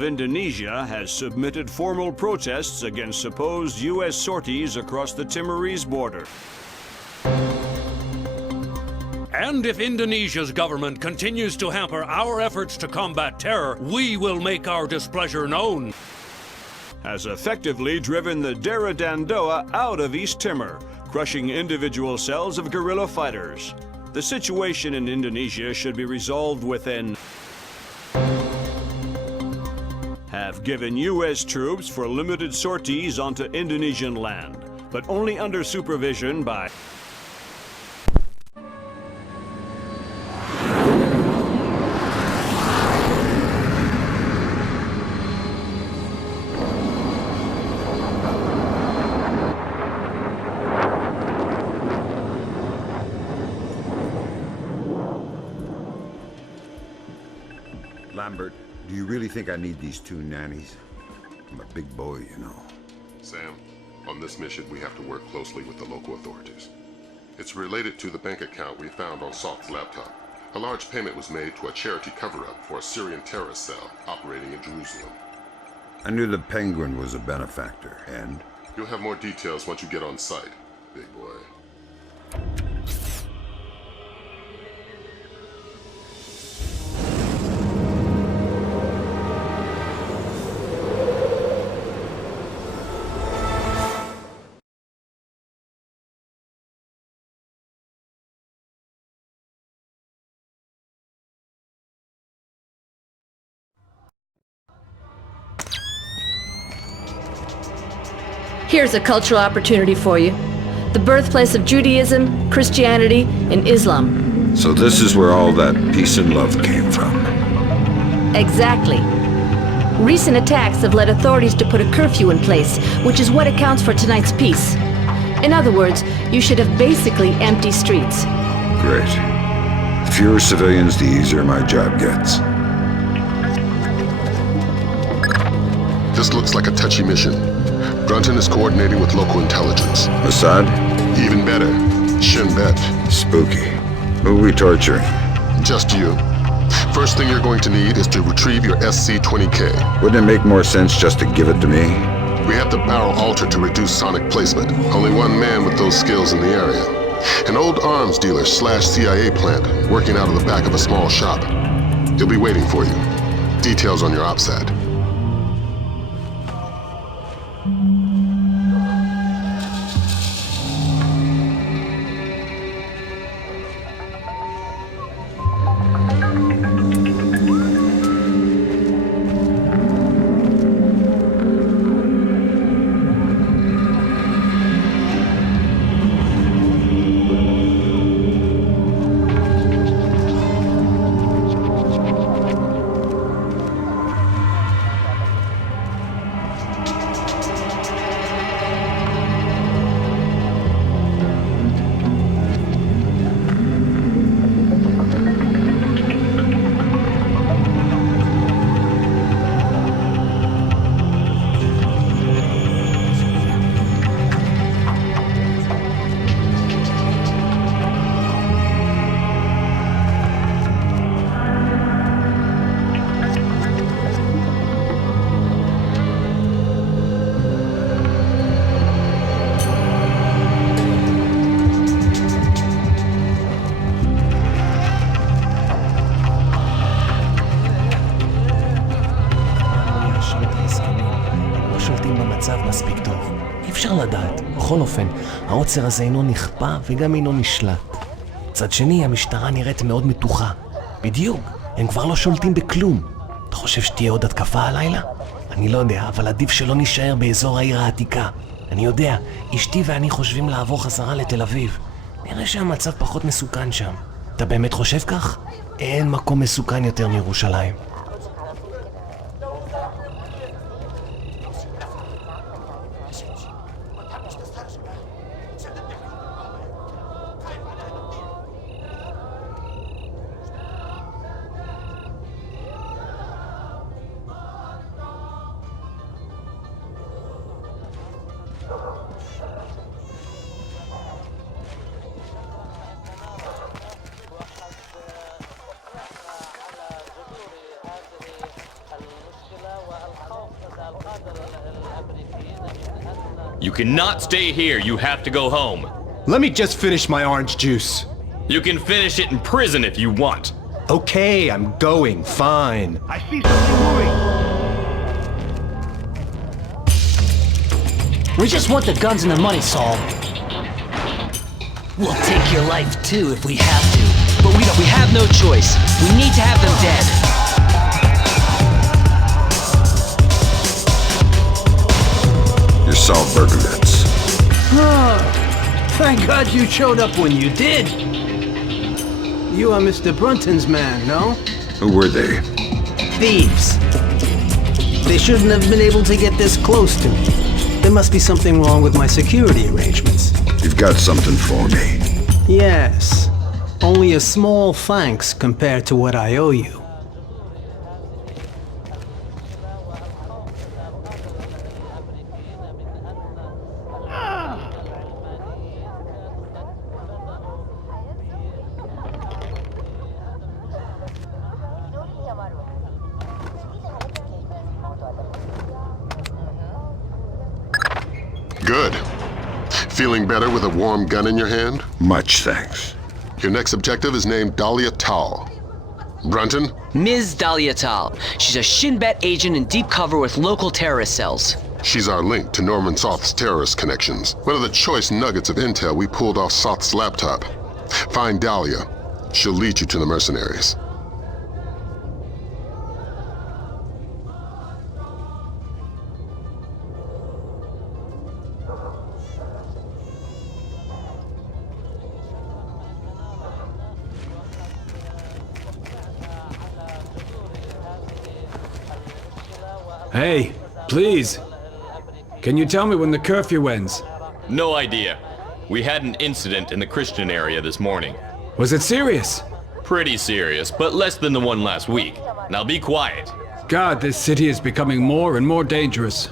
of Indonesia has submitted formal protests against supposed U.S. sorties across the Timorese border. And if Indonesia's government continues to hamper our efforts to combat terror, we will make our displeasure known. Has effectively driven the Dera Dandoa out of East Timor, crushing individual cells of guerrilla fighters. The situation in Indonesia should be resolved within. Have given U.S. troops for limited sorties onto Indonesian land, but only under supervision by. Lambert, do you really think I need these two nannies? I'm a big boy, you know. Sam, on this mission we have to work closely with the local authorities. It's related to the bank account we found on Salt's laptop. A large payment was made to a charity cover-up for a Syrian terrorist cell operating in Jerusalem. I knew the Penguin was a benefactor, and? You'll have more details once you get on site, big boy. Here's a cultural opportunity for you. The birthplace of Judaism, Christianity, and Islam. So this is where all that peace and love came from. Exactly. Recent attacks have led authorities to put a curfew in place, which is what accounts for tonight's peace. In other words, you should have basically empty streets. Great. The fewer civilians, the easier my job gets. This looks like a touchy mission. Brunton is coordinating with local intelligence. Mossad? Even better, Shin Bet. Spooky. Who are we torturing? Just you. First thing you're going to need is to retrieve your SC-20K. Wouldn't it make more sense just to give it to me? We have the barrel altered to reduce sonic placement. Only one man with those skills in the area. An old arms dealer / CIA plant working out of the back of a small shop. He'll be waiting for you. Details on your OPSAT. מספיק טוב. אי אפשר לדעת. בכל אופן, העוצר הזה אינו נכפה וגם אינו נשלט. מצד שני, המשטרה נראית מאוד מתוחה. בדיוק, הם כבר לא שולטים בכלום. אתה חושב שתהיה עוד התקפה הלילה? אני לא יודע, אבל עדיף שלא נשאר באזור העיר העתיקה. אני יודע, אשתי ואני חושבים לעבור חזרה לתל אביב. נראה שהמצב פחות מסוכן שם. אתה באמת חושב כך? אין מקום מסוכן יותר מירושלים. You cannot stay here. You have to go home. Let me just finish my orange juice. You can finish it in prison if you want. Okay, I'm going. Fine. I see something moving. We just want the guns and the money, Saul. We'll take your life too if we have to. But we have no choice. We need to have them dead. You're Saul Berkovitz. Thank God you showed up when you did. You are Mr. Brunton's man, no? Who were they? Thieves. They shouldn't have been able to get this close to me. There must be something wrong with my security arrangements. You've got something for me. Yes. Only a small thanks compared to what I owe you. Good. Feeling better with a warm gun in your hand? Much thanks. Your next objective is named Dahlia Tal. Brunton? Ms. Dahlia Tal. She's a Shin Bet agent in deep cover with local terrorist cells. She's our link to Norman Soth's terrorist connections. One of the choice nuggets of intel we pulled off Soth's laptop. Find Dahlia. She'll lead you to the mercenaries. Hey, please. Can you tell me when the curfew ends? No idea. We had an incident in the Christian area this morning. Was it serious? Pretty serious, but less than the one last week. Now be quiet. God, this city is becoming more and more dangerous.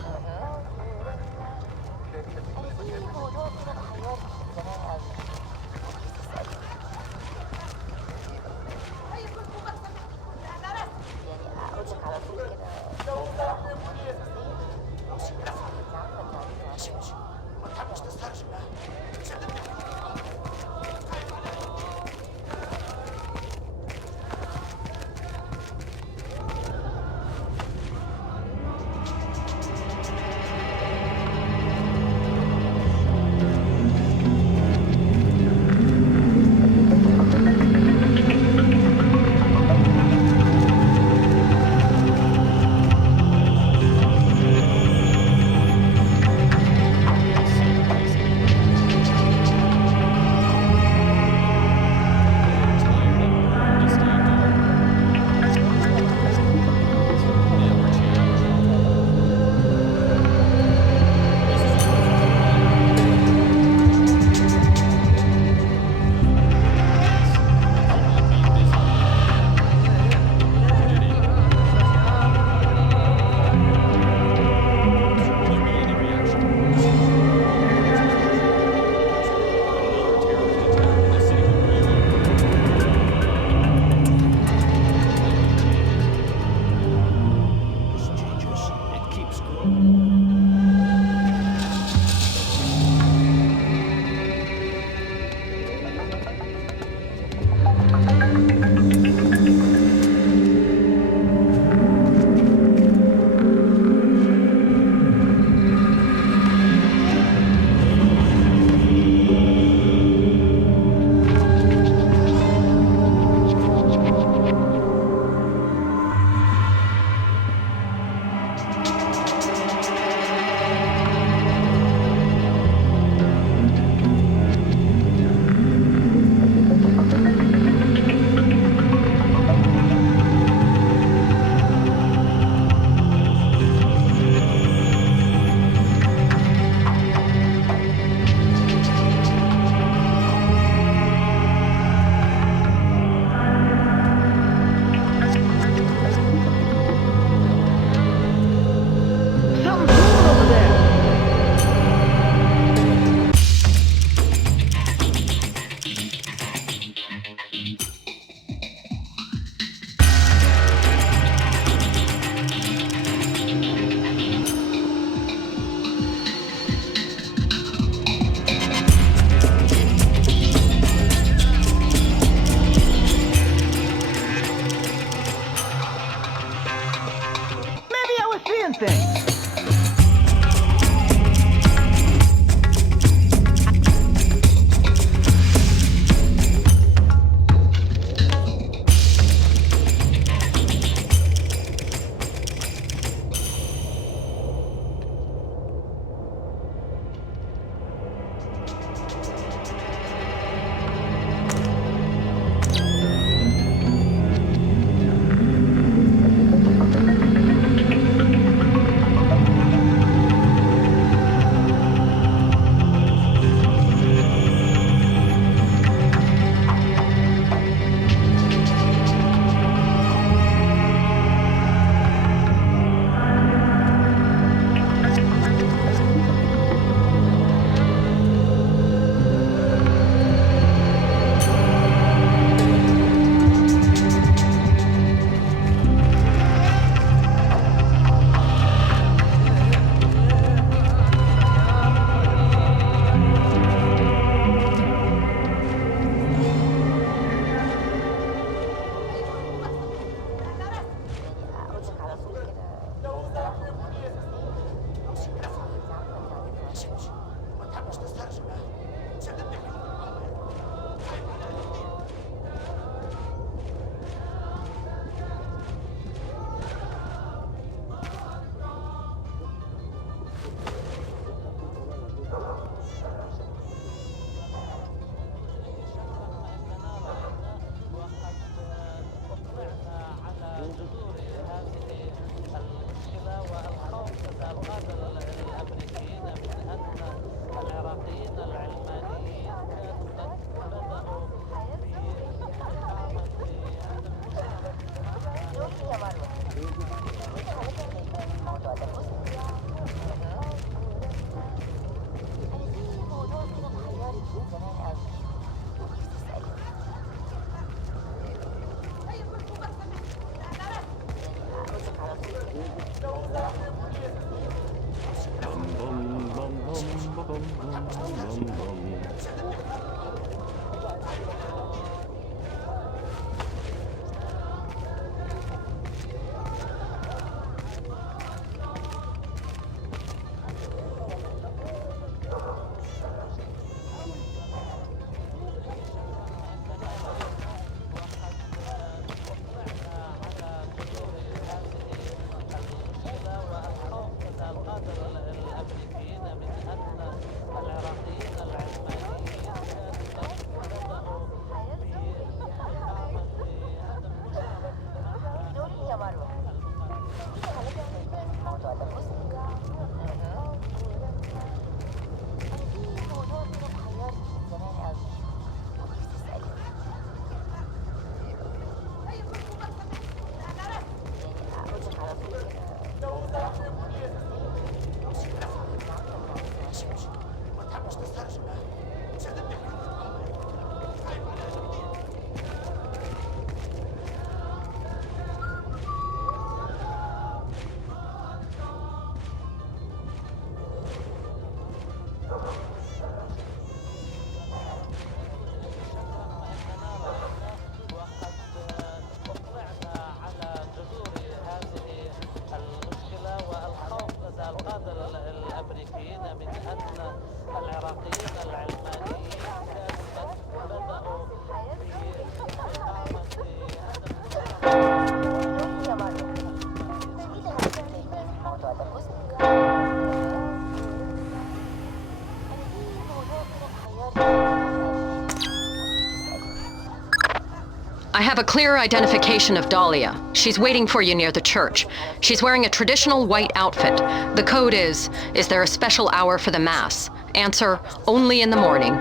I have a clear identification of Dahlia. She's waiting for you near the church. She's wearing a traditional white outfit. The code is there a special hour for the Mass? Answer, only in the morning.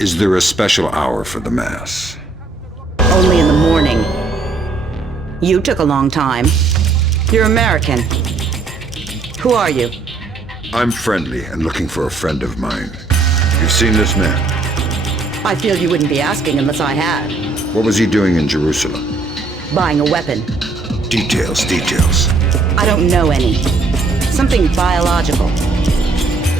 Is there a special hour for the Mass? Only in the morning. You took a long time. You're American. Who are you? I'm friendly and looking for a friend of mine. You've seen this man? I feel you wouldn't be asking unless I had. What was he doing in Jerusalem? Buying a weapon. Details. I don't know any. Something biological.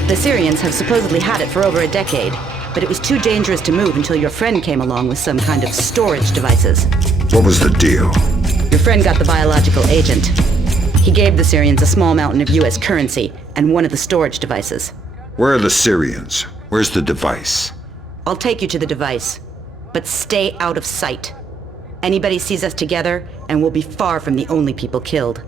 The Syrians have supposedly had it for over a decade, but it was too dangerous to move until your friend came along with some kind of storage devices. What was the deal? Your friend got the biological agent. He gave the Syrians a small mountain of US currency and one of the storage devices. Where are the Syrians? Where's the device? I'll take you to the device, but stay out of sight. Anybody sees us together, and we'll be far from the only people killed.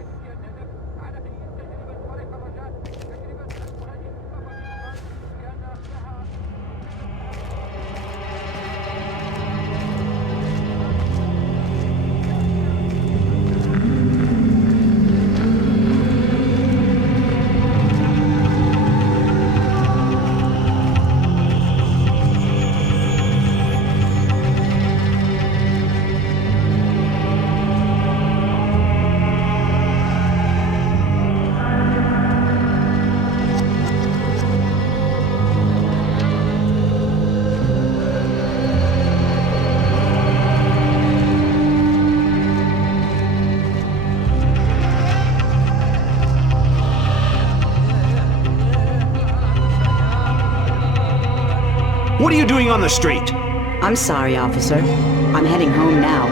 What are you doing on the street? I'm sorry, officer. I'm heading home now.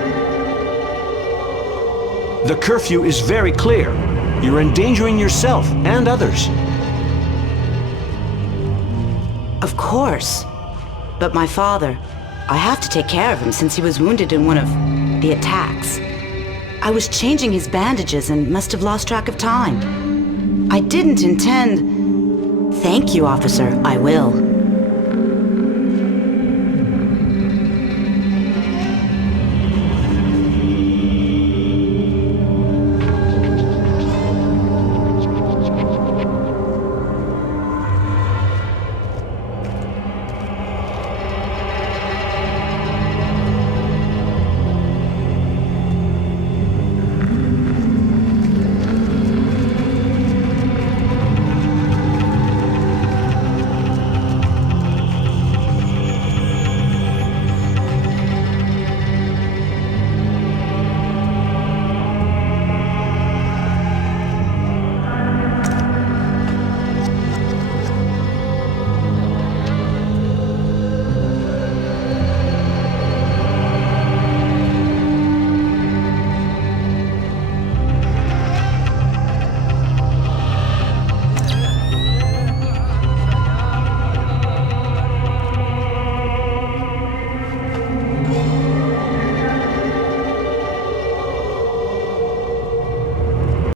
The curfew is very clear. You're endangering yourself and others. Of course. But my father, I have to take care of him since he was wounded in one of the attacks. I was changing his bandages and must have lost track of time. I didn't intend... Thank you, officer. I will.